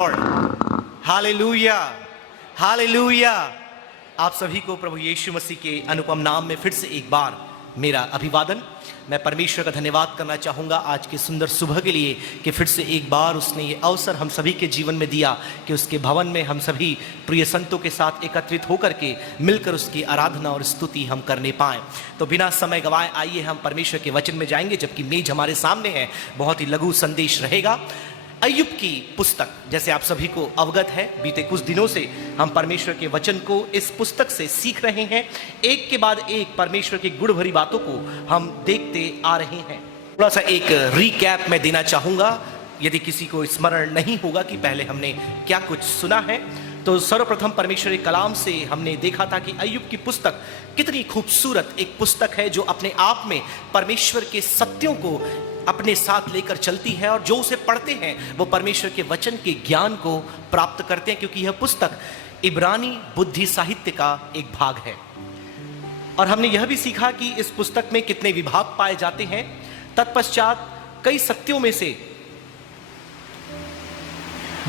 Lord, hallelujah, hallelujah. आप सभी को प्रभु यीशु मसीह के अनुपम नाम में फिर से एक बार मेरा अभिवादन। मैं परमेश्वर का धन्यवाद करना चाहूँगा आज की सुंदर सुबह के लिए कि फिर से एक बार उसने ये अवसर हम सभी के जीवन में दिया कि उसके भवन में हम सभी प्रिय संतों के साथ एकत्रित होकर के मिलकर उसकी आराधना और स्तुति हम करने पाएँ। तो बिना समय गंवाए आइए हम परमेश्वर के वचन में जाएंगे। जबकि मेज हमारे सामने है, बहुत ही लघु संदेश रहेगा। अय्यूब की पुस्तक, जैसे आप सभी को अवगत है, बीते कुछ दिनों से हम परमेश्वर के वचन को इस पुस्तक से सीख रहे हैं। एक के बाद एक परमेश्वर की गुण भरी बातों को हम देखते आ रहे हैं। थोड़ा सा एक रीकैप मैं देना चाहूँगा, यदि किसी को स्मरण नहीं होगा कि पहले हमने क्या कुछ सुना है। तो सर्वप्रथम परमेश्वर के कलाम से हमने देखा था कि अय्यूब की पुस्तक कितनी खूबसूरत एक पुस्तक है, जो अपने आप में परमेश्वर के सत्यों को अपने साथ लेकर चलती है, और जो उसे पढ़ते हैं वो परमेश्वर के वचन के ज्ञान को प्राप्त करते हैं, क्योंकि यह पुस्तक इब्रानी बुद्धि साहित्य का एक भाग है। और हमने यह भी सीखा कि इस पुस्तक में कितने विभाग पाए जाते हैं। तत्पश्चात कई सत्यों में से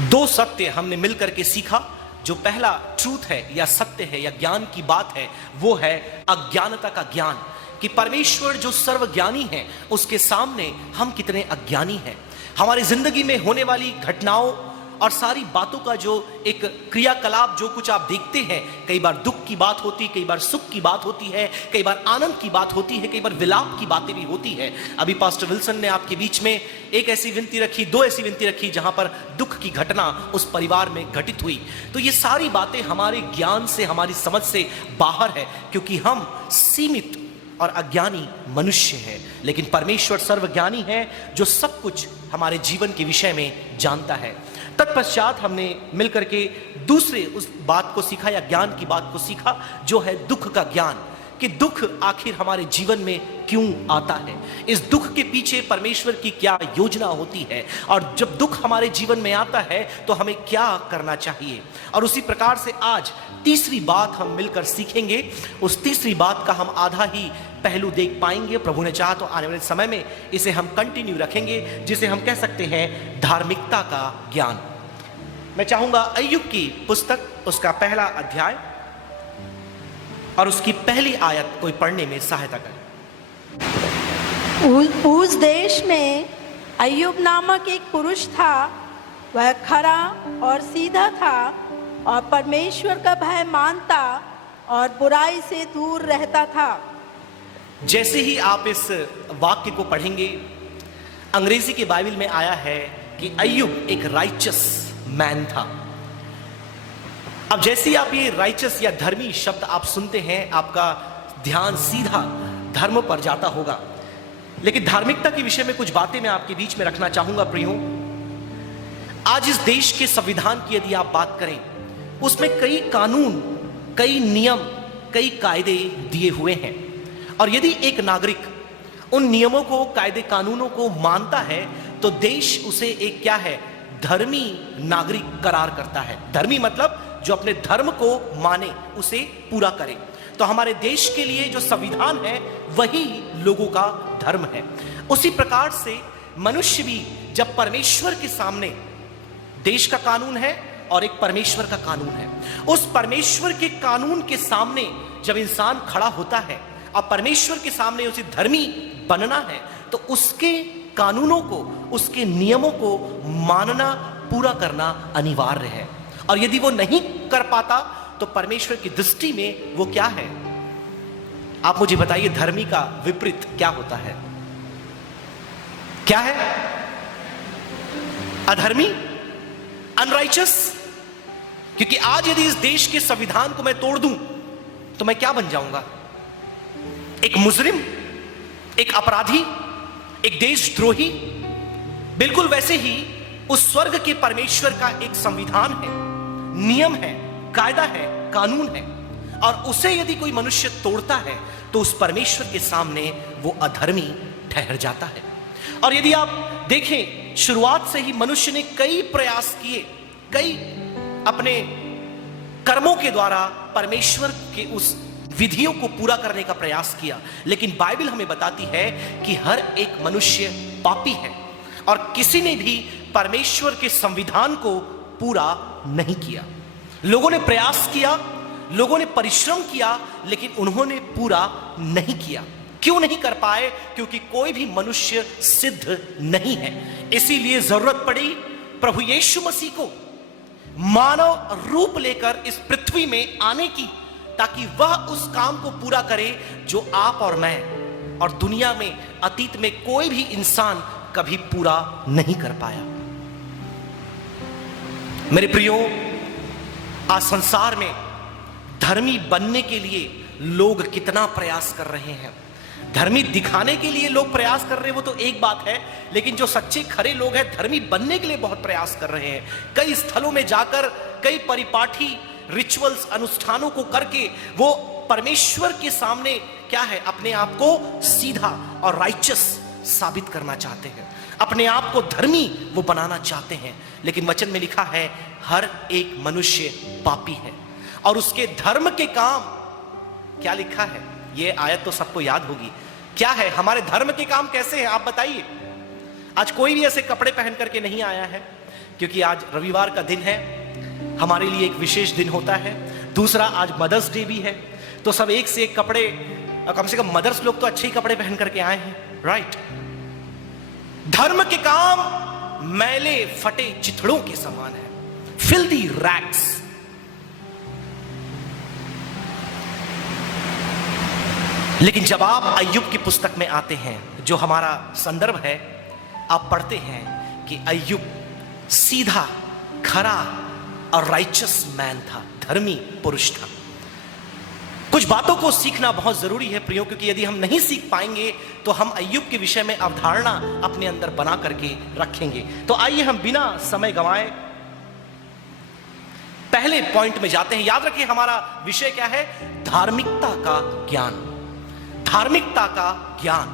दो सत्य हमने मिलकर के सीखा। जो पहला ट्रूथ है या सत्य है या ज्ञान की बात है, वो है अज्ञानता का ज्ञान, कि परमेश्वर जो सर्वज्ञानी है उसके सामने हम कितने अज्ञानी हैं। हमारी जिंदगी में होने वाली घटनाओं और सारी बातों का जो एक क्रियाकलाप, जो कुछ आप देखते हैं, कई बार दुख की बात होती, कई बार सुख की बात होती है, कई बार आनंद की बात होती है, कई बार विलाप की बातें भी होती है। अभी पास्टर विल्सन ने आपके बीच में एक ऐसी विनती रखी, दो ऐसी विनती रखी जहां पर दुख की घटना उस परिवार में घटित हुई। तो ये सारी बातें हमारे ज्ञान से, हमारी समझ से बाहर है, क्योंकि हम सीमित और अज्ञानी मनुष्य है। लेकिन परमेश्वर सर्वज्ञानी है, जो सब कुछ हमारे जीवन के विषय में जानता है। तत्पश्चात हमने मिलकर के दूसरे उस बात को सीखा, या ज्ञान की बात को सीखा, जो है दुख का ज्ञान, कि दुख आखिर हमारे जीवन में क्यों आता है, इस दुख के पीछे परमेश्वर की क्या योजना होती है, और जब दुख हमारे जीवन में आता है तो हमें क्या करना चाहिए। और उसी प्रकार से आज तीसरी बात हम मिलकर सीखेंगे। उस तीसरी बात का हम आधा ही पहलू देख पाएंगे। प्रभु ने चाहा तो आने वाले समय में इसे हम कंटिन्यू रखेंगे, जिसे हम कह सकते हैं धार्मिकता का ज्ञान। मैं चाहूंगा अय्यूब की पुस्तक, उसका पहला अध्याय और उसकी पहली आयत कोई पढ़ने में सहायता करे। उस देश में अय्यूब नामक एक पुरुष था। वह खरा और सीधा था और परमेश्वर का भय मानता और बुराई से दूर रहता था। जैसे ही आप इस वाक्य को पढ़ेंगे, अंग्रेजी के बाइबल में आया है कि अय्यूब एक राइचस मैन था। अब जैसे ही आप ये राइचस या धर्मी शब्द आप सुनते हैं, आपका ध्यान सीधा धर्म पर जाता होगा। लेकिन धार्मिकता के विषय में कुछ बातें मैं आपके बीच में रखना चाहूंगा। प्रियो, आज इस देश के संविधान की यदि आप बात करें, उसमें कई कानून, कई नियम, कई कायदे दिए हुए हैं। और यदि एक नागरिक उन नियमों को, कायदे कानूनों को मानता है, तो देश उसे एक क्या है, धर्मी नागरिक करार करता है। धर्मी मतलब जो अपने धर्म को माने, उसे पूरा करे। तो हमारे देश के लिए जो संविधान है वही लोगों का धर्म है। उसी प्रकार से मनुष्य भी जब परमेश्वर के सामने, देश का कानून है और एक परमेश्वर का कानून है, उस परमेश्वर के कानून के सामने जब इंसान खड़ा होता है और परमेश्वर के सामने उसे धर्मी बनना है, तो उसके कानूनों को, उसके नियमों को मानना, पूरा करना अनिवार्य है। और यदि वो नहीं कर पाता तो परमेश्वर की दृष्टि में वो क्या है? आप मुझे बताइए, धर्मी का विपरीत क्या होता है? क्या है? अधर्मी, अनराइचस। क्योंकि आज यदि इस देश के संविधान को मैं तोड़ दूं तो मैं क्या बन जाऊंगा? एक मुजरिम, एक अपराधी, एक देशद्रोही। बिल्कुल वैसे ही उस स्वर्ग के परमेश्वर का एक संविधान है, नियम है, कायदा है, कानून है, और उसे यदि कोई मनुष्य तोड़ता है तो उस परमेश्वर के सामने वो अधर्मी ठहर जाता है। और यदि आप देखें, शुरुआत से ही मनुष्य ने कई प्रयास किए, कई अपने कर्मों के द्वारा परमेश्वर के उस विधियों को पूरा करने का प्रयास किया। लेकिन बाइबल हमें बताती है कि हर एक मनुष्य पापी है, और किसी ने भी परमेश्वर के संविधान को पूरा नहीं किया। लोगों ने प्रयास किया, लोगों ने परिश्रम किया, लेकिन उन्होंने पूरा नहीं किया। क्यों नहीं कर पाए? क्योंकि कोई भी मनुष्य सिद्ध नहीं है। इसीलिए जरूरत पड़ी प्रभु यीशु मसीह को मानव रूप लेकर इस पृथ्वी में आने की, ताकि वह उस काम को पूरा करे जो आप और मैं और दुनिया में अतीत में कोई भी इंसान कभी पूरा नहीं कर पाया। मेरे प्रियो, आज संसार में धर्मी बनने के लिए लोग कितना प्रयास कर रहे हैं। धर्मी दिखाने के लिए लोग प्रयास कर रहे हैं, वो तो एक बात है, लेकिन जो सच्चे खरे लोग हैं धर्मी बनने के लिए बहुत प्रयास कर रहे हैं। कई स्थलों में जाकर कई परिपाठी रिचुअल्स, अनुष्ठानों को करके वो परमेश्वर के सामने क्या है, अपने आप को सीधा और राइचस साबित करना चाहते हैं, अपने आप को धर्मी वो बनाना चाहते हैं। लेकिन वचन में लिखा है हर एक मनुष्य पापी है और उसके धर्म के काम, क्या लिखा है? ये आयत तो सबको याद होगी। क्या है हमारे धर्म के काम? कैसे हैं आप बताइए। आज कोई भी ऐसे कपड़े पहन करके नहीं आया है, क्योंकि आज रविवार का दिन है, हमारे लिए एक विशेष दिन होता है। दूसरा, आज मदर्स डे भी है, तो सब एक से एक कपड़े, कम से कम मदर्स लोग तो अच्छे ही कपड़े पहन करके आए हैं, राइट। धर्म के काम मैले फटे चिथड़ों के समान है, फिल्दी रैग्स। लेकिन जब आप अय्यूब की पुस्तक में आते हैं, जो हमारा संदर्भ है, आप पढ़ते हैं कि अय्यूब सीधा, खरा और राइचस मैन था, धर्मी पुरुष था। कुछ बातों को सीखना बहुत जरूरी है प्रियो, क्योंकि यदि हम नहीं सीख पाएंगे तो हम अय्यूब के विषय में अवधारणा अपने अंदर बना करके रखेंगे। तो आइए हम बिना समय गंवाए पहले पॉइंट में जाते हैं। याद रखिए हमारा विषय क्या है? धार्मिकता का ज्ञान। धार्मिकता का ज्ञान,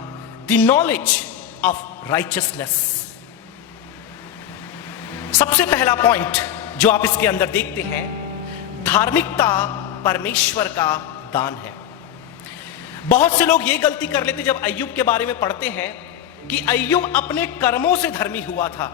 द नॉलेज ऑफ राइचसनेस। सबसे पहला पॉइंट जो आप इसके अंदर देखते हैं, धार्मिकता परमेश्वर का दान है। बहुत से लोग ये गलती कर लेते जब अय्यूब के बारे में पढ़ते हैं कि अय्यूब अपने कर्मों से धर्मी हुआ था।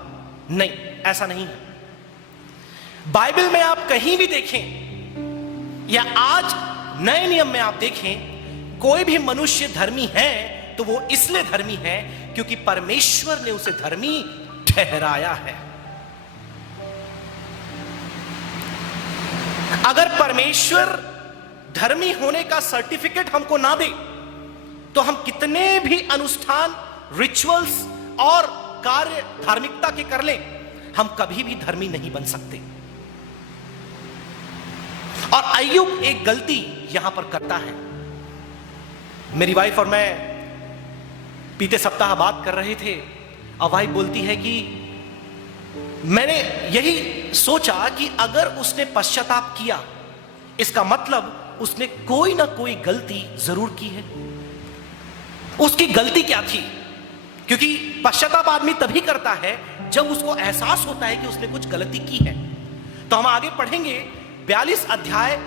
नहीं, ऐसा नहीं है। बाइबल में आप कहीं भी देखें या आज नए नियम में आप देखें, कोई भी मनुष्य धर्मी है तो वो इसलिए धर्मी है क्योंकि परमेश्वर ने उसे धर्मी ठहराया है। अगर परमेश्वर धर्मी होने का सर्टिफिकेट हमको ना दे तो हम कितने भी अनुष्ठान, रिचुअल्स और कार्य धार्मिकता के कर लें, हम कभी भी धर्मी नहीं बन सकते। और अय्यूब एक गलती यहां पर करता है। मेरी वाइफ और मैं बीते सप्ताह बात कर रहे थे और वाइफ बोलती है कि मैंने यही सोचा कि अगर उसने पश्चाताप किया, इसका मतलब उसने कोई ना कोई गलती जरूर की है। उसकी गलती क्या थी? क्योंकि पश्चाताप आदमी तभी करता है जब उसको एहसास होता है कि उसने कुछ गलती की है। तो हम आगे पढ़ेंगे 42 अध्याय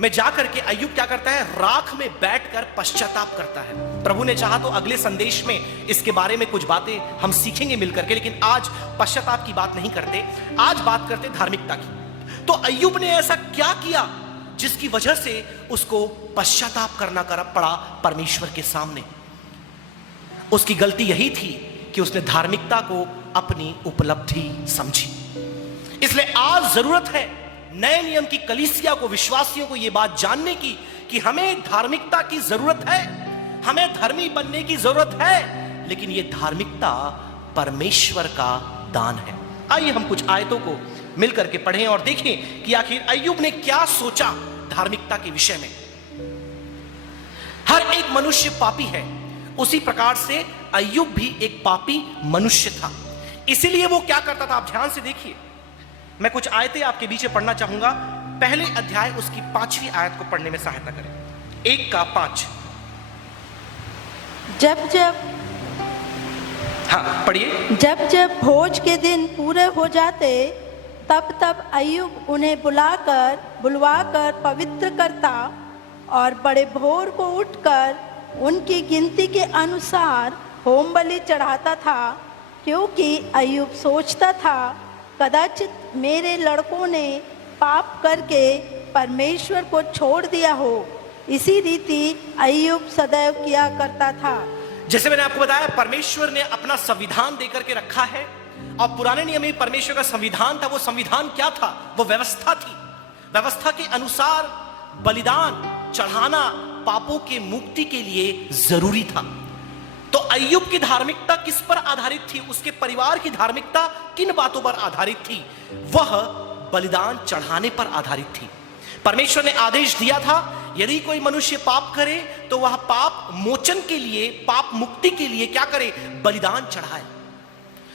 में जाकर के अय्यूब क्या करता है? राख में बैठकर पश्चाताप करता है। प्रभु ने चाहा तो अगले संदेश में इसके बारे में कुछ बातें हम सीखेंगे मिलकर के, लेकिन आज पश्चाताप की बात नहीं करते, आज बात करते धार्मिकता की। तो अय्यूब ने ऐसा क्या किया जिसकी वजह से उसको पश्चाताप करना पड़ा परमेश्वर के सामने? उसकी गलती यही थी कि उसने धार्मिकता को अपनी उपलब्धि समझी। इसलिए आज जरूरत है नए नियम की कलीसिया को, विश्वासियों को यह बात जानने की कि हमें धार्मिकता की जरूरत है, हमें धर्मी बनने की जरूरत है, लेकिन यह धार्मिकता परमेश्वर का दान है। आइए हम कुछ आयतों को मिलकर के पढ़ें और देखें कि आखिर अय्यूब ने क्या सोचा धार्मिकता के विषय में। हर एक मनुष्य पापी है, उसी प्रकार से अय्यूब भी एक पापी मनुष्य था। इसीलिए वो क्या करता था, आप ध्यान से देखिए। मैं कुछ आयतें आपके बीच में पढ़ना चाहूंगा। पहले अध्याय उसकी 5वीं आयत को पढ़ने में सहायता करें। 1:5। जब जब हाँ पढ़िए। जब जब भोज के दिन पूरे हो जाते तब तब अय्यूब उन्हें बुलवाकर पवित्र करता और बड़े भोर को उठकर उनकी गिनती के अनुसार होम बलि चढ़ाता था, क्योंकि अय्यूब सोचता था कदाचित मेरे लड़कों ने पाप करके परमेश्वर को छोड़ दिया हो। इसी रीति अय्यूब सदैव किया करता था। जैसे मैंने आपको बताया, परमेश्वर ने अपना संविधान देकर के रखा है, और पुराने नियम में परमेश्वर का संविधान था। वो संविधान क्या था? वो व्यवस्था थी। व्यवस्था के अनुसार बलिदान चढ़ाना पापों के मुक्ति के लिए जरूरी था। तो अय्यूब की धार्मिकता किस पर आधारित थी? उसके परिवार की धार्मिकता किन बातों पर आधारित थी? वह बलिदान चढ़ाने पर आधारित थी। परमेश्वर ने आदेश दिया था, यदि कोई मनुष्य पाप करे तो वह पाप मोचन के लिए, पाप मुक्ति के लिए क्या करे? बलिदान चढ़ाए।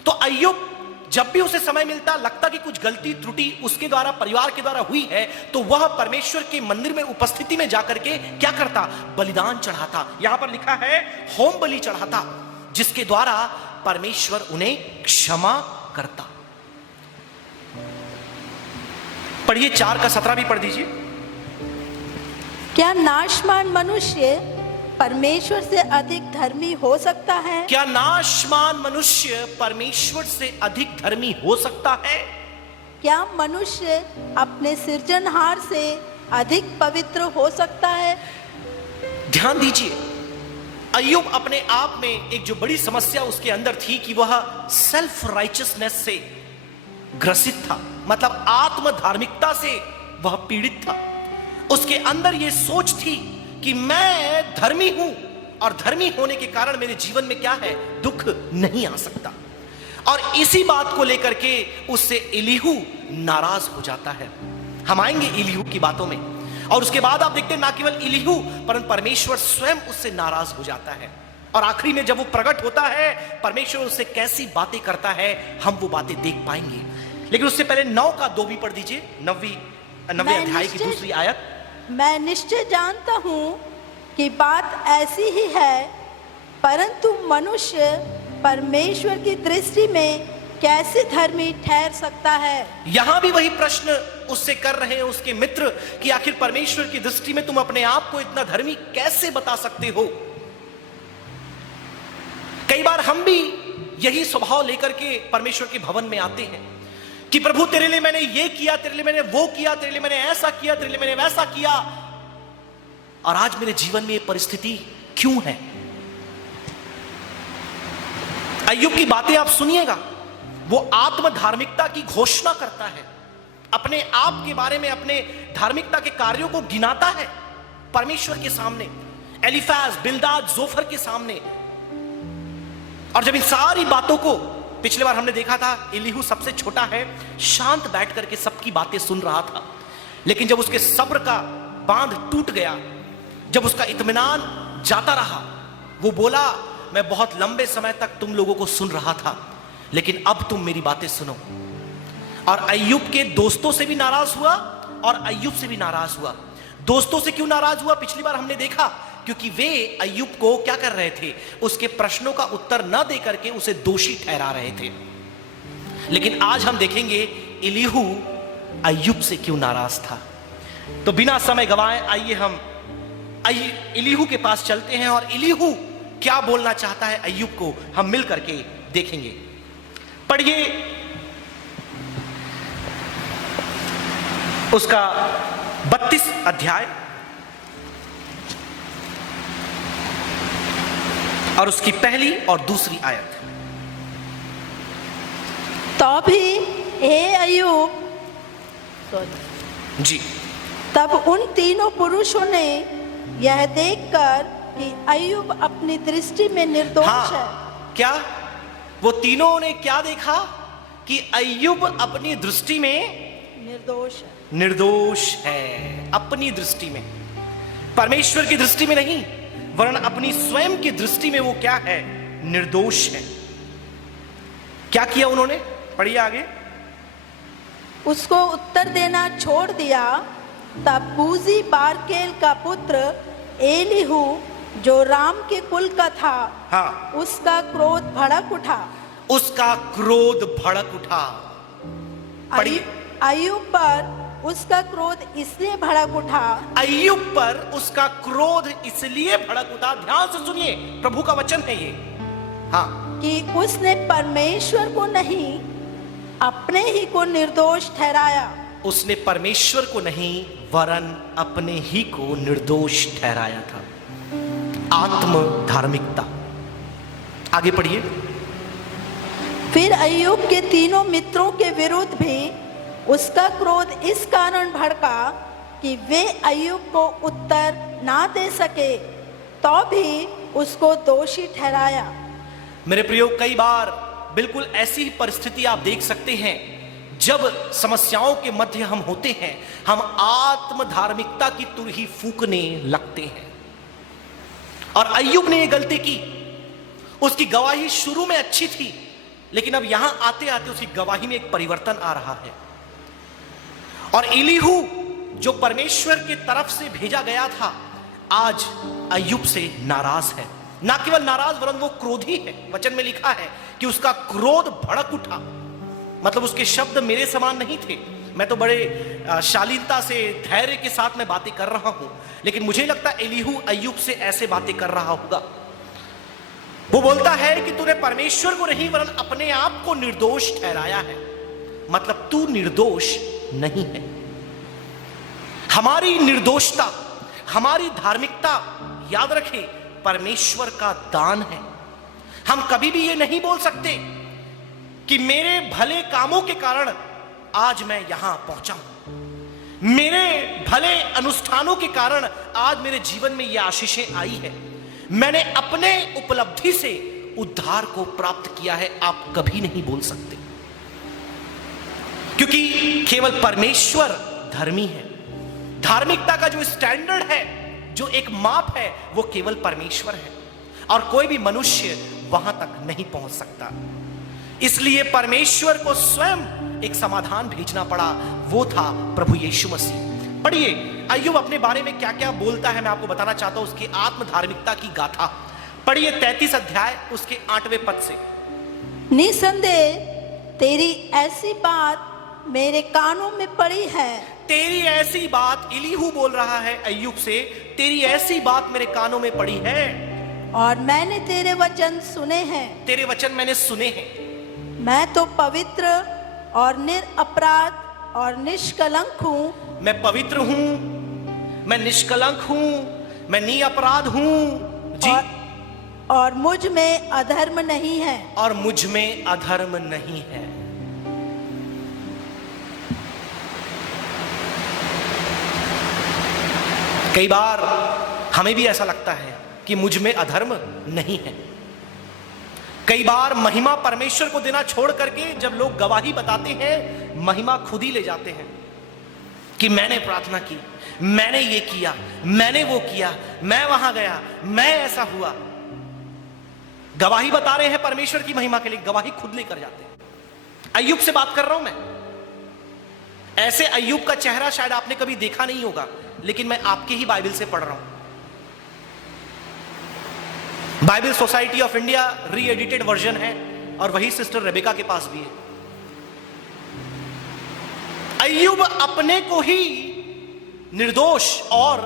तो अय्यूब जब भी उसे समय मिलता, लगता कि कुछ गलती त्रुटि उसके द्वारा, परिवार के द्वारा हुई है, तो वह परमेश्वर के मंदिर में उपस्थिति में जाकर के क्या करता? बलिदान चढ़ाता। यहां पर लिखा है होम बलि चढ़ाता, जिसके द्वारा परमेश्वर उन्हें क्षमा करता। पढ़िए 4:17 भी पढ़ दीजिए। क्या नाशवान मनुष्य परमेश्वर से अधिक धर्मी हो सकता है? क्या नाशवान मनुष्य परमेश्वर से अधिक धर्मी हो सकता है? क्या मनुष्य अपने सृजनहार से अधिक पवित्र हो सकता है? ध्यान दीजिए, अय्यूब अपने आप में एक जो बड़ी समस्या उसके अंदर थी कि वह सेल्फ राइचियसनेस से ग्रसित था, मतलब आत्म धार्मिकता से वह पीड़ित था। उसके अंदर यह सोच थी कि मैं धर्मी हूं, और धर्मी होने के कारण मेरे जीवन में क्या है? दुख नहीं आ सकता। और इसी बात को लेकर के उससे एलीहू नाराज हो जाता है। हम आएंगे एलीहू की बातों में, और उसके बाद आप देखते हैं ना केवल एलीहू परंतु परमेश्वर स्वयं उससे नाराज हो जाता है। और आखिरी में जब वो प्रकट होता है, परमेश्वर उससे कैसी बातें करता है, हम वो बातें देख पाएंगे। लेकिन उससे पहले 9:2 भी पढ़ दीजिए, 9वें अध्याय की दूसरी आयत। मैं निश्चय जानता हूं कि बात ऐसी ही है, परंतु मनुष्य परमेश्वर की दृष्टि में कैसे धर्मी ठहर सकता है? यहां भी वही प्रश्न उससे कर रहे हैं उसके मित्र कि आखिर परमेश्वर की दृष्टि में तुम अपने आप को इतना धर्मी कैसे बता सकते हो? कई बार हम भी यही स्वभाव लेकर के परमेश्वर के भवन में आते हैं कि प्रभु तेरे लिए मैंने ये किया, तेरे लिए मैंने वो किया, तेरे लिए मैंने ऐसा किया, तेरे लिए मैंने वैसा किया, और आज मेरे जीवन में ये परिस्थिति क्यों है? अय्यूब की बातें आप सुनिएगा, वो आत्म धार्मिकता की घोषणा करता है, अपने आप के बारे में, अपने धार्मिकता के कार्यों को गिनाता है परमेश्वर के सामने, एलीफाज, बिल्दाद, जोफर के सामने। और जब इन सारी बातों को, पिछले बार हमने देखा था एलीहू सबसे छोटा है, शांत बैठ करके सबकी बातें सुन रहा था, लेकिन जब उसके सब्र का बांध टूट गया, जब उसका इत्मीनान जाता रहा, वो बोला मैं बहुत लंबे समय तक तुम लोगों को सुन रहा था, लेकिन अब तुम मेरी बातें सुनो। और अय्यूब के दोस्तों से भी नाराज हुआ और अय्यूब से भी नाराज हुआ। दोस्तों से क्यों नाराज हुआ? पिछली बार हमने देखा, क्योंकि वे अय्यूब को क्या कर रहे थे? उसके प्रश्नों का उत्तर न दे करके उसे दोषी ठहरा रहे थे। लेकिन आज हम देखेंगे एलीहू अय्यूब से क्यों नाराज था। तो बिना समय गवाए आइए हम एलीहू के पास चलते हैं, और एलीहू क्या बोलना चाहता है अय्यूब को हम मिल करके देखेंगे। पढ़िए उसका 32 अध्याय और उसकी पहली और दूसरी आयत। तो भी हे अय्यूब, जी, तब उन तीनों पुरुषों ने यह देखकर कि अय्यूब अपनी दृष्टि में निर्दोष है। क्या वो तीनों ने क्या देखा? कि अय्यूब अपनी दृष्टि में निर्दोष है। अपनी दृष्टि में, परमेश्वर की दृष्टि में नहीं, वरन अपनी स्वयं की दृष्टि में वो क्या है? निर्दोष है। क्या किया उन्होंने? पढ़िए आगे। उसको उत्तर देना छोड़ दिया। तब बूजी बारकेल का पुत्र एलीहू, जो राम के कुल का था, उसका क्रोध भड़क उठा। उसका क्रोध भड़क उठा। अय्यूब पर उसका क्रोध इसलिए भड़क उठा। अय्यूब पर उसका क्रोध इसलिए भड़क उठा। ध्यान से सुनिए, प्रभु का वचन है ये। कि उसने परमेश्वर को नहीं अपने ही को निर्दोष ठहराया। उसने परमेश्वर को नहीं वरन अपने ही को निर्दोष ठहराया था। आत्म धार्मिकता। आगे पढ़िए। फिर अय्यूब के तीनों मित्रों के विरुद्ध भी उसका क्रोध इस कारण भड़का कि वे अय्यूब को उत्तर ना दे सके, तो भी उसको दोषी ठहराया। मेरे प्रियो, कई बार बिल्कुल ऐसी ही परिस्थिति आप देख सकते हैं। जब समस्याओं के मध्य हम होते हैं, हम आत्म धार्मिकता की तुरही फूकने लगते हैं। और अय्यूब ने यह गलती की। उसकी गवाही शुरू में अच्छी थी, लेकिन अब यहां आते आते उसकी गवाही में एक परिवर्तन आ रहा है। और एलीहू जो परमेश्वर की तरफ से भेजा गया था, आज अय्यूब से नाराज है। ना केवल नाराज वरन वो क्रोधी है। वचन में लिखा है कि उसका क्रोध भड़क उठा। मतलब उसके शब्द मेरे समान नहीं थे। मैं तो बड़े शालीनता से, धैर्य के साथ मैं बातें कर रहा हूं, लेकिन मुझे लगता है एलीहू अय्यूब से ऐसे बातें कर रहा होगा। वो बोलता है कि तूने परमेश्वर को नहीं वरन अपने आप को निर्दोष ठहराया है। मतलब तू निर्दोष नहीं है। हमारी निर्दोषता, हमारी धार्मिकता, याद रखें, परमेश्वर का दान है। हम कभी भी ये नहीं बोल सकते कि मेरे भले कामों के कारण आज मैं यहां पहुंचा हूं, मेरे भले अनुष्ठानों के कारण आज मेरे जीवन में ये आशीषें आई है, मैंने अपने उपलब्धि से उद्धार को प्राप्त किया है। आप कभी नहीं बोल सकते, क्योंकि केवल परमेश्वर धर्मी है। धार्मिकता का जो स्टैंडर्ड है, जो एक माप है, वो केवल परमेश्वर है और कोई भी मनुष्य वहां तक नहीं पहुंच सकता। इसलिए परमेश्वर को स्वयं एक समाधान भेजना पड़ा, वो था प्रभु यीशु मसीह। पढ़िए अय्यूब अपने बारे में क्या क्या बोलता है, मैं आपको बताना चाहता हूं उसकी आत्म धार्मिकता की गाथा। पढ़िए 33 अध्याय उसके 8वें पद से। निसंदेह तेरी ऐसी बात मेरे कानों में पड़ी है। तेरी ऐसी बात, एलीहू बोल रहा है अय्यूब से, तेरी ऐसी बात मेरे कानों में पड़ी है और मैंने तेरे वचन सुने हैं। तेरे वचन मैंने सुने हैं। मैं तो पवित्र और निरपराध और निष्कलंक हूं। मैं पवित्र हूं, मैं निष्कलंक हूं, मैं निरपराध हूं जी। और मुझ में अधर्म नहीं है। और मुझ में अधर्म नहीं है। कई बार हमें भी ऐसा लगता है कि मुझ में अधर्म नहीं है। कई बार महिमा परमेश्वर को देना छोड़ करके जब लोग गवाही बताते हैं, महिमा खुद ही ले जाते हैं कि मैंने प्रार्थना की, मैंने ये किया, मैंने वो किया, मैं वहां गया, मैं ऐसा हुआ। गवाही बता रहे हैं परमेश्वर की महिमा के लिए, गवाही खुद लेकर जाते हैं। अय्यूब से बात कर रहा हूं मैं। ऐसे अय्यूब का चेहरा शायद आपने कभी देखा नहीं होगा, लेकिन मैं आपके ही बाइबल से पढ़ रहा हूं। बाइबल सोसाइटी ऑफ इंडिया री एडिटेड वर्जन है और वही सिस्टर रेबेका के पास भी है। अय्यूब अपने को ही निर्दोष और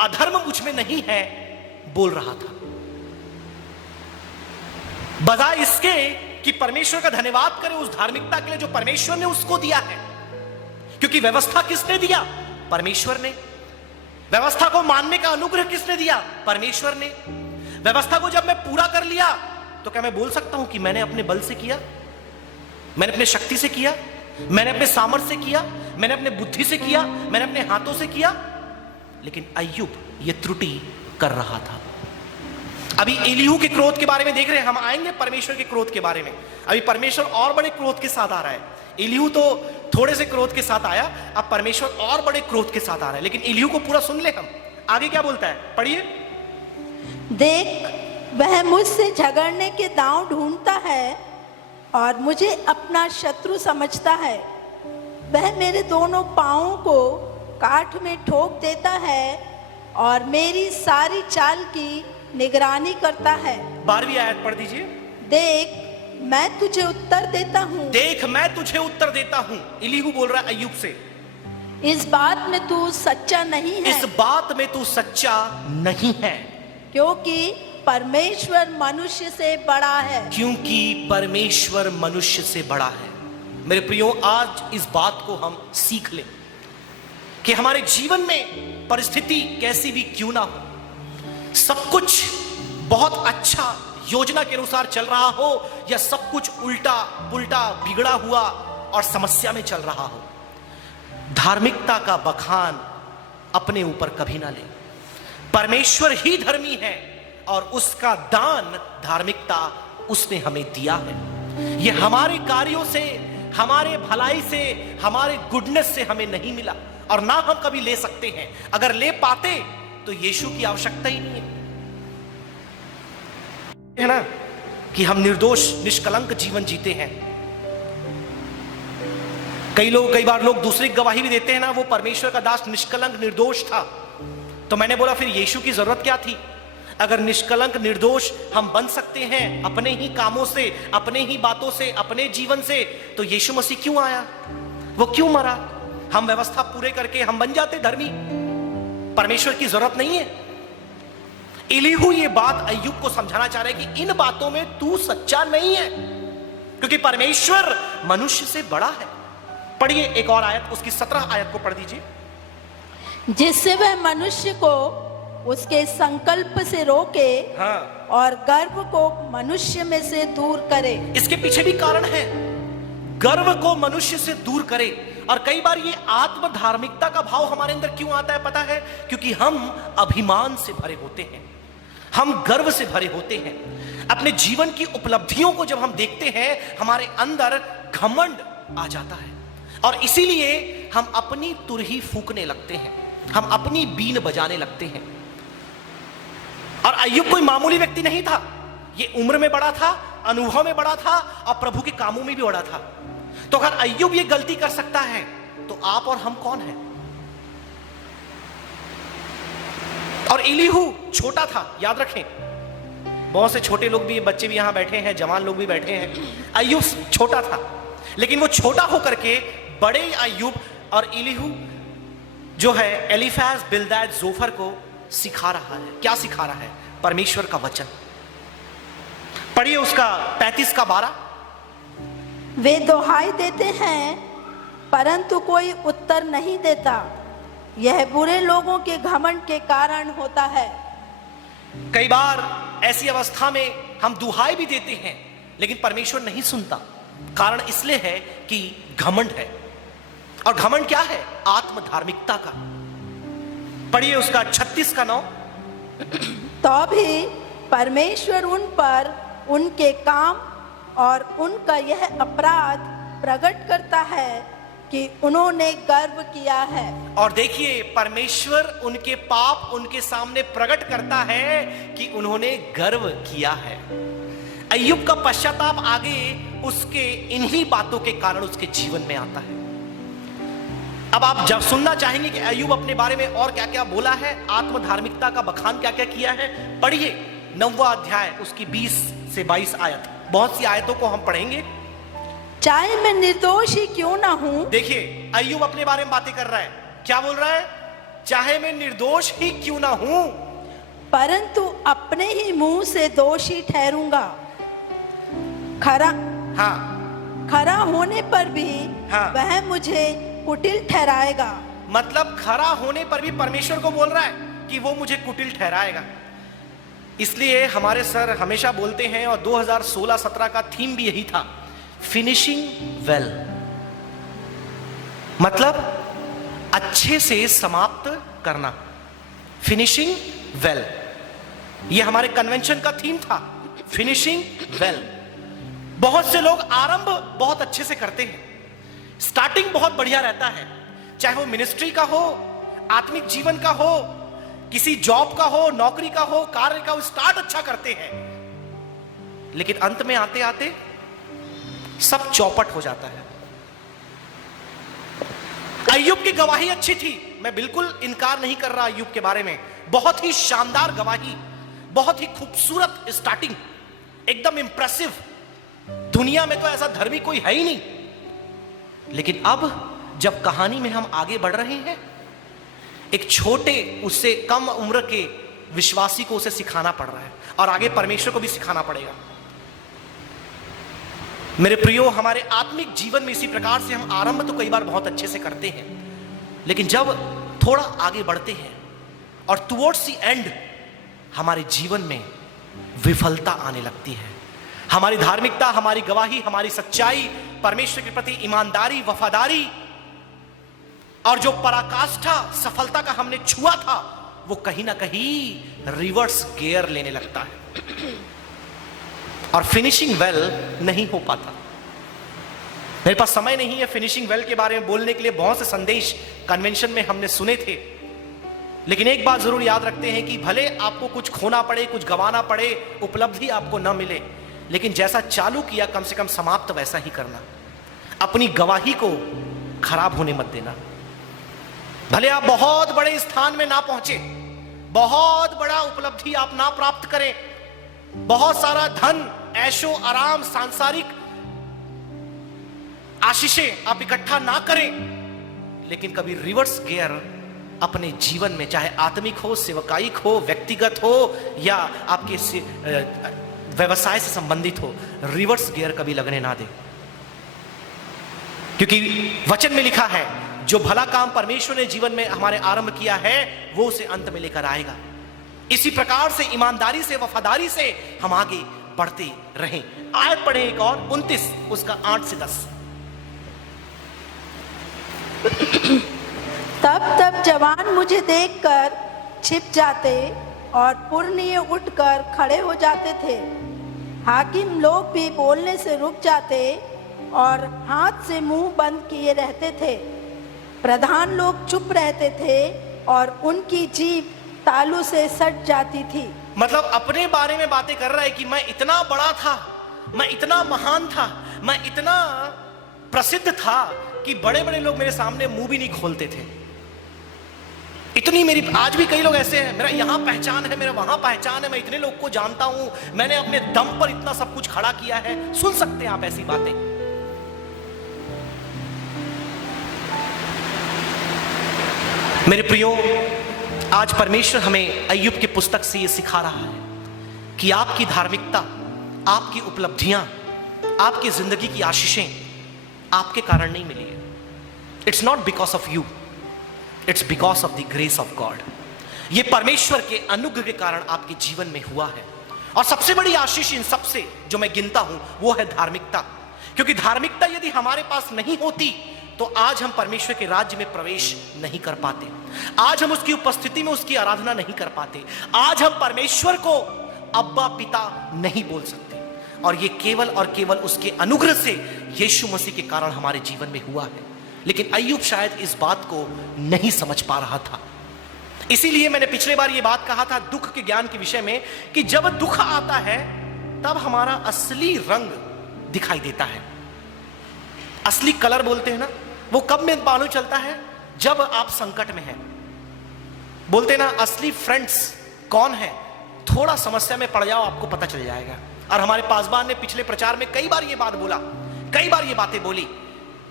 अधर्म मुझ में नहीं है बोल रहा था, बजाय इसके कि परमेश्वर का धन्यवाद करे उस धार्मिकता के लिए जो परमेश्वर ने उसको दिया है। क्योंकि व्यवस्था किसने दिया? परमेश्वर ने। व्यवस्था को मानने का अनुग्रह किसने दिया? परमेश्वर ने। व्यवस्था को जब मैं पूरा कर लिया तो क्या मैं बोल सकता हूं कि मैंने अपने बल से किया, मैंने अपने शक्ति से किया, मैंने अपने सामर्थ्य से किया, मैंने अपने बुद्धि से किया, मैंने अपने हाथों से किया? लेकिन अय्यूब ये त्रुटि कर रहा था। अभी एलीहू के क्रोध के बारे में देख रहे हैं, हम आएंगे परमेश्वर के क्रोध के बारे में। अभी परमेश्वर और बड़े क्रोध के साथ आ रहा है। एलीहू तो थोड़े से क्रोध के साथ आया, अब परमेश्वर और बड़े क्रोध के साथ आ रहा है। लेकिन एलीहू को पूरा सुन ले हम, आगे क्या बोलता है, पढ़िए। देख, वह मुझसे झगड़ने के दांव ढूंढता है और मुझे अपना शत्रु समझता है। वह मेरे दोनों पांवों को काठ में ठोक देता है और मेरी सारी चाल की निगरानी करता है। 12वीं आयत पढ़ दीजिए। देख, मैं तुझे उत्तर देता हूँ। देख, मैं तुझे उत्तर देता हूँ। एलीहू बोल रहा है अय्यूब से, इस बात में तू सच्चा नहीं है। इस बात में तू सच्चा नहीं है, क्योंकि परमेश्वर मनुष्य से बड़ा है। क्योंकि परमेश्वर मनुष्य से बड़ा है। मेरे प्रियो, आज इस बात को हम सीख लें कि हमारे जीवन में परिस्थिति कैसी भी क्यों ना हो, सब कुछ बहुत अच्छा योजना के अनुसार चल रहा हो या सब कुछ उल्टा पुल्टा बिगड़ा हुआ और समस्या में चल रहा हो, धार्मिकता का बखान अपने ऊपर कभी ना ले। परमेश्वर ही धर्मी है और उसका दान धार्मिकता उसने हमें दिया है। यह हमारे कार्यों से, हमारे भलाई से, हमारे गुडनेस से हमें नहीं मिला और ना हम कभी ले सकते हैं। अगर ले पाते तो यीशु की आवश्यकता ही नहीं है ना, कि हम निर्दोष निष्कलंक जीवन जीते हैं। कई बार लोग दूसरी गवाही भी देते हैं ना, वो परमेश्वर का दास निष्कलंक निर्दोष था। तो मैंने बोला फिर यीशु की जरूरत क्या थी? अगर निष्कलंक निर्दोष हम बन सकते हैं अपने ही कामों से, अपने ही बातों से, अपने जीवन से, तो यीशु मसीह क्यों आया? वो क्यों मरा? हम व्यवस्था पूरे करके हम बन जाते धर्मी। परमेश्वर की जरूरत नहीं है। एलीहू ये बात अय्यूब को समझाना चाह रहे हैं कि इन बातों में तू सच्चा नहीं है, क्योंकि परमेश्वर मनुष्य से बड़ा है। पढ़िए एक और आयत, उसकी 17 आयत को पढ़ दीजिए। जिससे वह मनुष्य को उसके संकल्प से रोके, हाँ, और गर्व को मनुष्य में से दूर करे। इसके पीछे भी कारण है, गर्व को मनुष्य से दूर करे। और कई बार ये आत्म धार्मिकता का भाव हमारे अंदर क्यों आता है पता है? क्योंकि हम अभिमान से भरे होते हैं, हम गर्व से भरे होते हैं। अपने जीवन की उपलब्धियों को जब हम देखते हैं, हमारे अंदर घमंड आ जाता है और इसीलिए हम अपनी तुरही फूंकने लगते हैं, हम अपनी बीन बजाने लगते हैं। और अय्यूब कोई मामूली व्यक्ति नहीं था, ये उम्र में बड़ा था, अनुभव में बड़ा था और प्रभु के कामों में भी बड़ा था। तो अगर अय्यूब ये गलती कर सकता है तो आप और हम कौन हैं? और एलीहू छोटा था, याद रखें, बहुत से छोटे लोग भी, बच्चे भी यहां बैठे हैं, जवान लोग भी बैठे हैं। अय्यूब छोटा था, लेकिन वो छोटा होकर के बड़े अय्यूब और एलीहू जो है एलीफाज, बिल्दाद, जोफर को सिखा रहा है। क्या सिखा रहा है? परमेश्वर का वचन। पढ़िए उसका 35 का 12। वे दुहाई देते हैं परंतु कोई उत्तर नहीं देता, यह बुरे लोगों के घमंड के कारण होता है। कई बार ऐसी अवस्था में हम दुहाई भी देते हैं लेकिन परमेश्वर नहीं सुनता। कारण इसलिए है कि घमंड है। और घमंड क्या है? आत्म धार्मिकता का। पढ़िए उसका 36 का 9। तो भी परमेश्वर उन पर उनके काम और उनका यह अपराध प्रकट करता है कि उन्होंने गर्व किया है। और देखिए, परमेश्वर उनके पाप उनके सामने प्रकट करता है कि उन्होंने गर्व किया है। अय्यूब का पश्चाताप आगे उसके इन्हीं बातों के कारण उसके जीवन में आता है। अब आप जब सुनना चाहेंगे कि अय्यूब अपने बारे में और क्या क्या बोला है, आत्म धार्मिकता का बखान क्या क्या किया है, पढ़िए 9वां अध्याय उसकी 20 से 22 आयत। बहुत सी आयतों को हम पढ़ेंगे। चाहे मैं निर्दोष ही क्यों ना हूं। देखिए अय्यूब अपने बारे में बातें कर रहा है। क्या बोल रहा है? चाहे मैं निर्दोष ही क्यों ना हूं, परंतु अपने ही मुंह से दोषी ठहरूंगा। खरा होने पर भी वह मुझे कुटिल ठहराएगा। मतलब खरा होने पर भी परमेश्वर को बोल रहा है कि वो मुझे कुटिल ठहराएगा। इसलिए हमारे सर हमेशा बोलते हैं, और 2016-17 का थीम भी यही था, फिनिशिंग वेल। मतलब अच्छे से समाप्त करना, फिनिशिंग वेल। यह हमारे कन्वेंशन का थीम था, फिनिशिंग वेल। बहुत से लोग आरंभ बहुत अच्छे से करते हैं, स्टार्टिंग बहुत बढ़िया रहता है, चाहे वो मिनिस्ट्री का हो, आत्मिक जीवन का हो, किसी जॉब का हो, नौकरी का हो, कार्य का हो, स्टार्ट अच्छा करते हैं, लेकिन अंत में आते आते सब चौपट हो जाता है। अय्यूब की गवाही अच्छी थी, मैं बिल्कुल इनकार नहीं कर रहा अय्यूब के बारे में। बहुत ही शानदार गवाही, बहुत ही खूबसूरत स्टार्टिंग, एकदम इंप्रेसिव। दुनिया में तो ऐसा धर्मी कोई है ही नहीं। लेकिन अब जब कहानी में हम आगे बढ़ रहे हैं, एक छोटे, उससे कम उम्र के विश्वासी को उसे सिखाना पड़ रहा है और आगे परमेश्वर को भी सिखाना पड़ेगा। मेरे प्रियो, हमारे आत्मिक जीवन में इसी प्रकार से हम आरंभ तो कई बार बहुत अच्छे से करते हैं, लेकिन जब थोड़ा आगे बढ़ते हैं और टुवर्ड्स द एंड हमारे जीवन में विफलता आने लगती है। हमारी धार्मिकता, हमारी गवाही, हमारी सच्चाई, परमेश्वर के प्रति ईमानदारी, वफादारी और जो पराकाष्ठा सफलता का हमने छुआ था, वो कहीं ना कहीं रिवर्स गियर लेने लगता है और फिनिशिंग वेल नहीं हो पाता। मेरे पास समय नहीं है फिनिशिंग वेल के बारे में बोलने के लिए। बहुत से संदेश कन्वेंशन में हमने सुने थे, लेकिन एक बात जरूर याद रखते हैं कि भले आपको कुछ खोना पड़े, कुछ गंवाना पड़े, उपलब्धि आपको न मिले, लेकिन जैसा चालू किया कम से कम समाप्त वैसा ही करना। अपनी गवाही को खराब होने मत देना। भले आप बहुत बड़े स्थान में ना पहुंचे, बहुत बड़ा उपलब्धि आप ना प्राप्त करें, बहुत सारा धन, ऐशो आराम, सांसारिक आशीषें आप इकट्ठा ना करें, लेकिन कभी रिवर्स गियर अपने जीवन में, चाहे आत्मिक हो, सेवकायिक हो, व्यक्तिगत हो या आपके व्यवसाय से संबंधित हो, रिवर्स गियर कभी लगने ना दे। क्योंकि वचन में लिखा है, जो भला काम परमेश्वर ने जीवन में हमारे आरंभ किया है वो उसे अंत में लेकर आएगा। इसी प्रकार से ईमानदारी से, वफादारी से हम आगे बढ़ते रहें। आयत पढ़े एक और 29 उसका 8 से 10। तब जवान मुझे देखकर छिप जाते और पुरनिये उठकर खड़े हो जाते थे। हाकिम लोग भी बोलने से रुक जाते और हाथ से मुंह बंद किए रहते थे। प्रधान लोग चुप रहते थे और उनकी जीभ तालू से सट जाती थी। मतलब अपने बारे में बातें कर रहा है कि मैं इतना बड़ा था, मैं इतना महान था, मैं इतना प्रसिद्ध था कि बड़े बड़े लोग मेरे सामने मुंह भी नहीं खोलते थे। इतनी मेरी, आज भी कई लोग ऐसे हैं, मेरा यहां पहचान है, मेरा वहां पहचान है, मैं इतने लोग को जानता हूं, मैंने अपने दम पर इतना सब कुछ खड़ा किया है। सुन सकते हैं आप ऐसी बातें। मेरे प्रियो, आज परमेश्वर हमें अय्यूब की पुस्तक से यह सिखा रहा है कि आपकी धार्मिकता, आपकी उपलब्धियां, आपकी जिंदगी की आशीषें आपके कारण नहीं मिली है। It's not because of you, it's because of the grace of God. ये परमेश्वर के अनुग्रह के कारण आपके जीवन में हुआ है। और सबसे बड़ी आशीष इन सबसे जो मैं गिनता हूं वो है धार्मिकता। क्योंकि धार्मिकता यदि हमारे पास नहीं होती तो आज हम परमेश्वर के राज्य में प्रवेश नहीं कर पाते, आज हम उसकी उपस्थिति में उसकी आराधना नहीं कर पाते, आज हम परमेश्वर को अब्बा पिता नहीं बोल सकते। और ये केवल और केवल उसके अनुग्रह से, यीशु मसीह के कारण हमारे जीवन में हुआ है। लेकिन अय्यूब शायद इस बात को नहीं समझ पा रहा था। इसीलिए मैंने पिछले बार ये बात कहा था दुख के ज्ञान के विषय में कि जब दुख आता है तब हमारा असली रंग दिखाई देता है। असली कलर बोलते हैं ना, वो कब में मालूम चलता है? जब आप संकट में हैं। बोलते हैं ना, असली फ्रेंड्स कौन है? थोड़ा समस्या में पड़ जाओ आपको पता चल जाएगा। और हमारे पासवान ने पिछले प्रचार में कई बार ये बात बोला, कई बार ये बातें बोली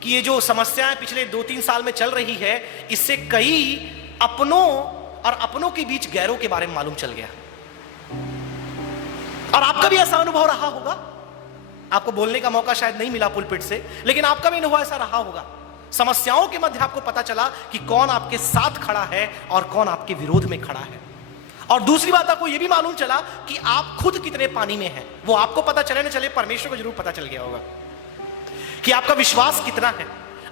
कि ये जो समस्याएं पिछले 2-3 साल में चल रही है, इससे कई अपनों और अपनों के बीच गैरों के बारे में मालूम चल गया। और आपका भी ऐसा अनुभव रहा होगा। आपको बोलने का मौका शायद नहीं मिला पुलपिट से, लेकिन आपका भी अनुभव ऐसा रहा होगा। समस्याओं के मध्य आपको पता चला कि कौन आपके साथ खड़ा है और कौन आपके विरोध में खड़ा है। और दूसरी बात आपको यह भी मालूम चला कि आप खुद कितने पानी में हैं। वो आपको पता चले ना चले, परमेश्वर को जरूर पता चल गया होगा कि आपका विश्वास कितना है,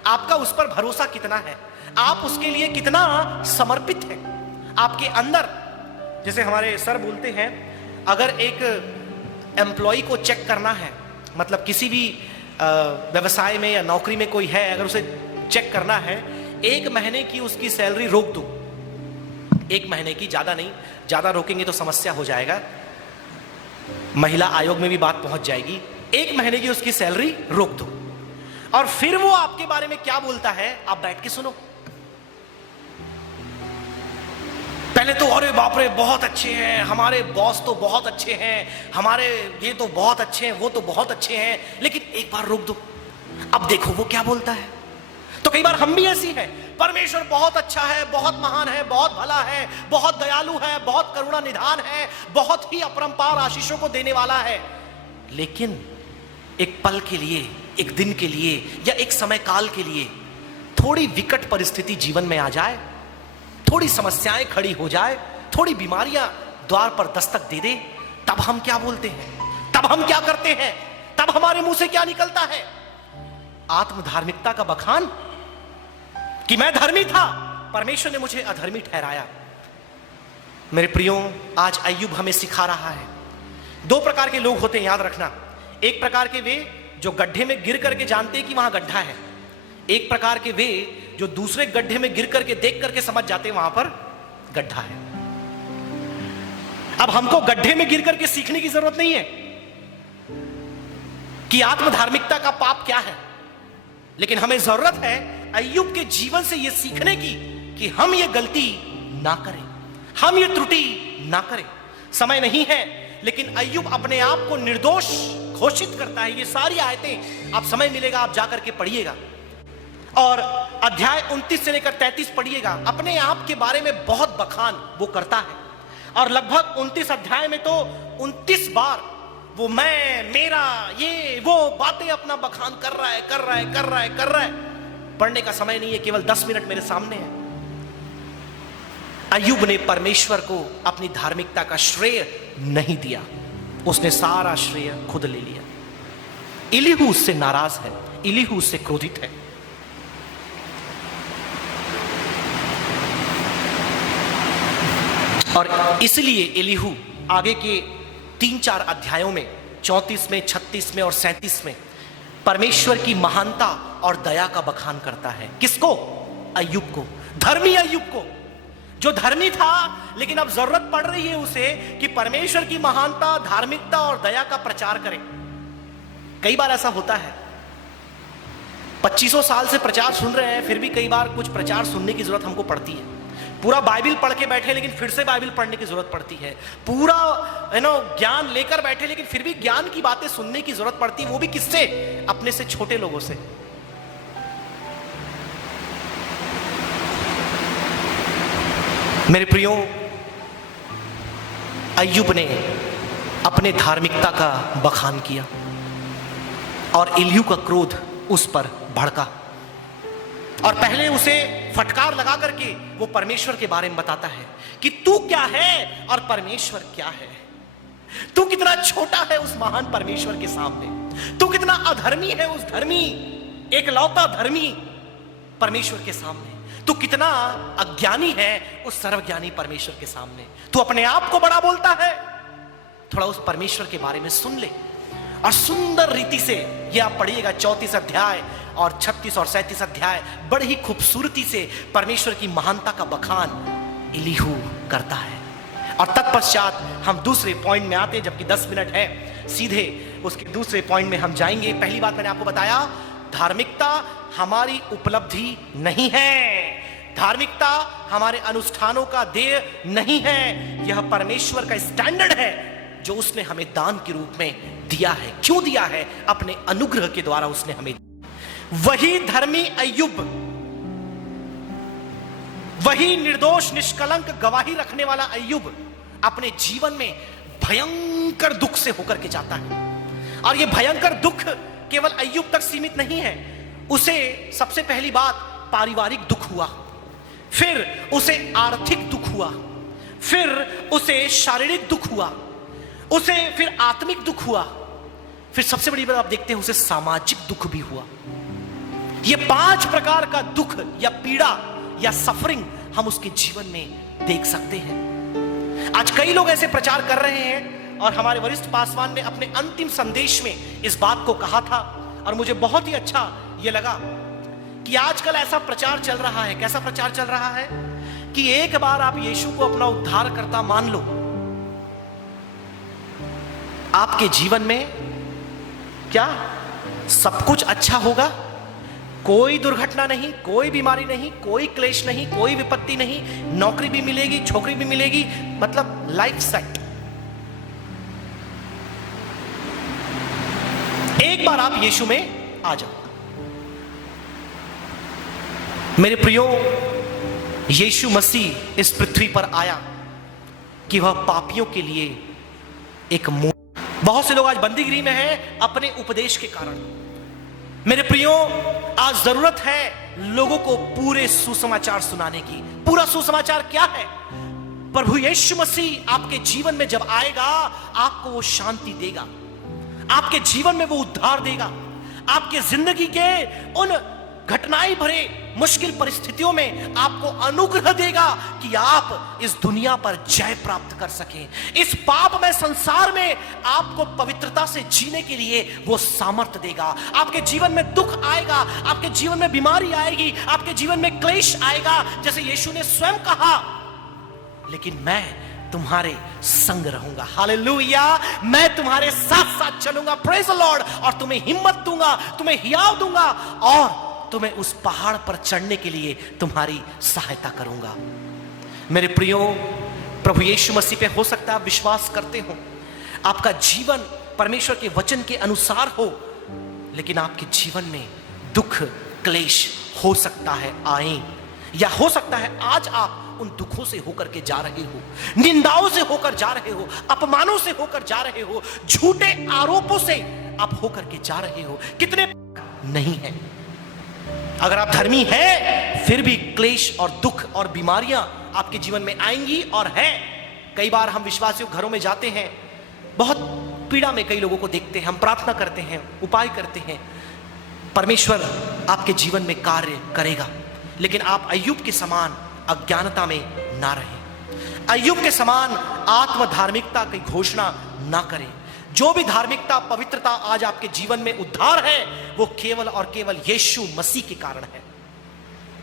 आपका उस पर भरोसा कितना है, आप उसके लिए कितना समर्पित हैं। आपके अंदर, जैसे हमारे सर बोलते हैं, अगर एक एम्प्लॉय को चेक करना है, मतलब किसी भी व्यवसाय में या नौकरी में कोई है, अगर उसे चेक करना है, 1 महीने की उसकी सैलरी रोक दो। 1 महीने की, ज्यादा नहीं, ज्यादा रोकेंगे तो समस्या हो जाएगा, महिला आयोग में भी बात पहुंच जाएगी। 1 महीने की उसकी सैलरी रोक दो और फिर वो आपके बारे में क्या बोलता है आप बैठ के सुनो। पहले तो अरे बाप रे बहुत अच्छे हैं, हमारे बॉस तो बहुत अच्छे हैं, हमारे ये तो बहुत अच्छे हैं, वो तो बहुत अच्छे हैं, लेकिन एक बार रोक दो, अब देखो वो क्या बोलता है। तो कई बार हम भी ऐसी हैं, परमेश्वर बहुत अच्छा है, बहुत महान है, बहुत भला है, बहुत दयालु है, बहुत करुणा निधान है, बहुत ही अपरंपार आशीषों को देने वाला है, लेकिन एक पल के लिए, एक दिन के लिए या एक समय काल के लिए थोड़ी विकट परिस्थिति जीवन में आ जाए, थोड़ी समस्याएं खड़ी हो जाए, थोड़ी बीमारियां द्वार पर दस्तक दे दे, तब हम क्या बोलते हैं, तब हम क्या करते हैं, तब हमारे मुंह से क्या निकलता है? आत्मधार्मिकता का बखान कि मैं धर्मी था, परमेश्वर ने मुझे अधर्मी ठहराया। मेरे प्रियो, आज अय्यूब हमें सिखा रहा है। दो प्रकार के लोग होते हैं, याद रखना। एक प्रकार के वे जो गड्ढे में गिर करके जानते हैं कि वहां गड्ढा है, एक प्रकार के वे जो दूसरे गड्ढे में गिर करके देख करके समझ जाते हैं वहां पर गड्ढा है। अब हमको गड्ढे में गिर करके सीखने की जरूरत नहीं है कि आत्मधार्मिकता का पाप क्या है, लेकिन हमें जरूरत है अय्यूब के जीवन से यह सीखने की कि हम ये गलती ना करें, हम ये त्रुटि ना करें। समय नहीं है, लेकिन अय्यूब अपने आप को निर्दोष घोषित करता है। ये सारी आयतें आप समय मिलेगा आप जाकर के पढ़िएगा, और अध्याय 29 से लेकर 33 पढ़िएगा। अपने आप के बारे में बहुत बखान वो करता है, और लगभग 29 अध्याय में तो 29 बार वो मैं, मेरा, ये वो बातें अपना बखान कर रहा है। पढ़ने का समय नहीं है, केवल 10 मिनट मेरे सामने है। अय्यूब ने परमेश्वर को अपनी धार्मिकता का श्रेय नहीं दिया, उसने सारा श्रेय खुद ले लिया। इलीहू उससे नाराज है, इलीहू उससे क्रोधित है। और इसलिए एलीहू आगे के 3-4 अध्यायों में 34 में, 36 में और 37 में परमेश्वर की महानता और दया का बखान करता है। किसको? अय्यूब को, धर्मी अय्यूब को, जो धर्मी था लेकिन अब जरूरत पड़ रही है उसे कि परमेश्वर की महानता, धार्मिकता और दया का प्रचार करे। कई बार ऐसा होता है, 2500 साल से प्रचार सुन रहे हैं, फिर भी कई बार कुछ प्रचार सुनने की जरूरत हमको पड़ती है। पूरा बाइबिल पढ़ के बैठे लेकिन फिर से बाइबिल पढ़ने की जरूरत पड़ती है। पूरा ज्ञान लेकर बैठे लेकिन फिर भी ज्ञान की बातें सुनने की जरूरत पड़ती है, वो भी किससे? अपने से छोटे लोगों से। मेरे प्रियो, अय्यूब ने अपने धार्मिकता का बखान किया और एलीहू का क्रोध उस पर भड़का, और पहले उसे फटकार लगा करके वो परमेश्वर के बारे में बताता है कि तू क्या है और परमेश्वर क्या है। तू कितना छोटा है उस महान परमेश्वर के सामने, तू कितना अधर्मी है उस धर्मी, एकलौता धर्मी परमेश्वर के सामने, तू कितना अज्ञानी है उस सर्वज्ञानी परमेश्वर के सामने। तू अपने आप को बड़ा बोलता है। थोड़ा उस परमेश्वर के बारे में सुन ले, और सुंदर रीति से ये आप पढ़िएगा 34 अध्याय और 36 और 37 अध्याय, बड़ी ही खूबसूरती से परमेश्वर की महानता का बखान एलीहू करता है। और तत्पश्चात हम दूसरे पॉइंट में आते हैं, जबकि 10 मिनट है, सीधे उसके दूसरे पॉइंट में हम जाएंगे। पहली बात मैंने आपको बताया, धार्मिकता हमारी उपलब्धि नहीं है, धार्मिकता हमारे अनुष्ठानों का देय नहीं है, यह परमेश्वर का स्टैंडर्ड है जो उसने हमें दान के रूप में दिया है। क्यों दिया है? अपने अनुग्रह के द्वारा उसने हमें। वही धर्मी अय्यूब, वही निर्दोष निष्कलंक गवाही रखने वाला अय्यूब अपने जीवन में भयंकर दुख से होकर के जाता है। और यह भयंकर दुख केवल अय्यूब तक सीमित नहीं है, उसे सबसे पहली बात पारिवारिक दुख हुआ, फिर उसे आर्थिक दुख हुआ, फिर उसे शारीरिक दुख हुआ, उसे फिर आत्मिक दुख हुआ, फिर सबसे बड़ी बात आप देखते हैं उसे सामाजिक दुख भी हुआ। यह 5 प्रकार का दुख या पीड़ा या सफरिंग हम उसके जीवन में देख सकते हैं। आज कई लोग ऐसे प्रचार कर रहे हैं, और हमारे वरिष्ठ पासवान ने अपने अंतिम संदेश में इस बात को कहा था, और मुझे बहुत ही अच्छा यह लगा कि आजकल ऐसा प्रचार चल रहा है। कैसा प्रचार चल रहा है? कि एक बार आप यीशु को अपना उद्धारकर्ता मान लो, आपके जीवन में क्या सब कुछ अच्छा होगा, कोई दुर्घटना नहीं, कोई बीमारी नहीं, कोई क्लेश नहीं, कोई विपत्ति नहीं, नौकरी भी मिलेगी, छोकरी भी मिलेगी, मतलब लाइफ सेट। एक बार आप यीशु में आ जाओ। मेरे प्रियो, यीशु मसीह इस पृथ्वी पर आया कि वह पापियों के लिए एक बहुत से लोग आज बंदीगिरी में हैं अपने उपदेश के कारण। मेरे प्रियो, आज जरूरत है लोगों को पूरे सुसमाचार सुनाने की। पूरा सुसमाचार क्या है? प्रभु यीशु मसीह आपके जीवन में जब आएगा, आपको वो शांति देगा, आपके जीवन में वो उद्धार देगा, आपके जिंदगी के उन घटनाएं भरे मुश्किल परिस्थितियों में आपको अनुग्रह देगा कि आप इस दुनिया पर जय प्राप्त कर सकें। इस पापमय संसार में आपको पवित्रता से जीने के लिए वो सामर्थ्य देगा। आपके जीवन में दुख आएगा, आपके जीवन में बीमारी आएगी, आपके जीवन में क्लेश आएगा, जैसे यीशु ने स्वयं कहा, लेकिन मैं तुम्हारे संग रहूंगा। हालेलुया, मैं तुम्हारे साथ साथ चलूंगा, प्रेज द लॉर्ड, और तुम्हें हिम्मत दूंगा, तुम्हें हियाव दूंगा, और तुम्हें उस पहाड़ पर चढ़ने के लिए तुम्हारी सहायता करूंगा। मेरे प्रियो, प्रभु यीशु मसीह पे हो सकता है आप विश्वास करते हो, आपका जीवन परमेश्वर के वचन के अनुसार हो, लेकिन आपके जीवन में दुख क्लेश हो सकता है आए, या हो सकता है आज आप उन दुखों से होकर के जा रहे हो, निंदाओं से होकर जा रहे हो, अपमानों से होकर जा रहे हो, झूठे आरोपों से आप होकर के जा रहे हो। कितने नहीं है, अगर आप धर्मी हैं फिर भी क्लेश और दुख और बीमारियां आपके जीवन में आएंगी और है। कई बार हम विश्वासियों घरों में जाते हैं, बहुत पीड़ा में कई लोगों को देखते हैं, हम प्रार्थना करते हैं, उपाय करते हैं, परमेश्वर आपके जीवन में कार्य करेगा, लेकिन आप अय्यूब के समान अज्ञानता में ना रहें, अय्यूब के समान आत्म धार्मिकता की घोषणा ना करें। जो भी धार्मिकता, पवित्रता आज आपके जीवन में उद्धार है, वो केवल और केवल यीशु मसीह के कारण है।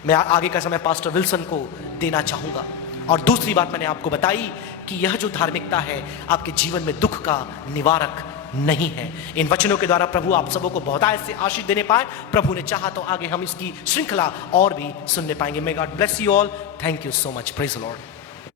मैं आगे का समय पास्टर विल्सन को देना चाहूंगा। और दूसरी बात मैंने आपको बताई कि यह जो धार्मिकता है आपके जीवन में दुख का निवारक नहीं है। इन वचनों के द्वारा प्रभु आप सबों को बहुतायत से आशीष देने पाए। प्रभु ने चाहा तो आगे हम इसकी श्रृंखला और भी सुनने पाएंगे। May God bless you all. Thank you so much. Praise the Lord.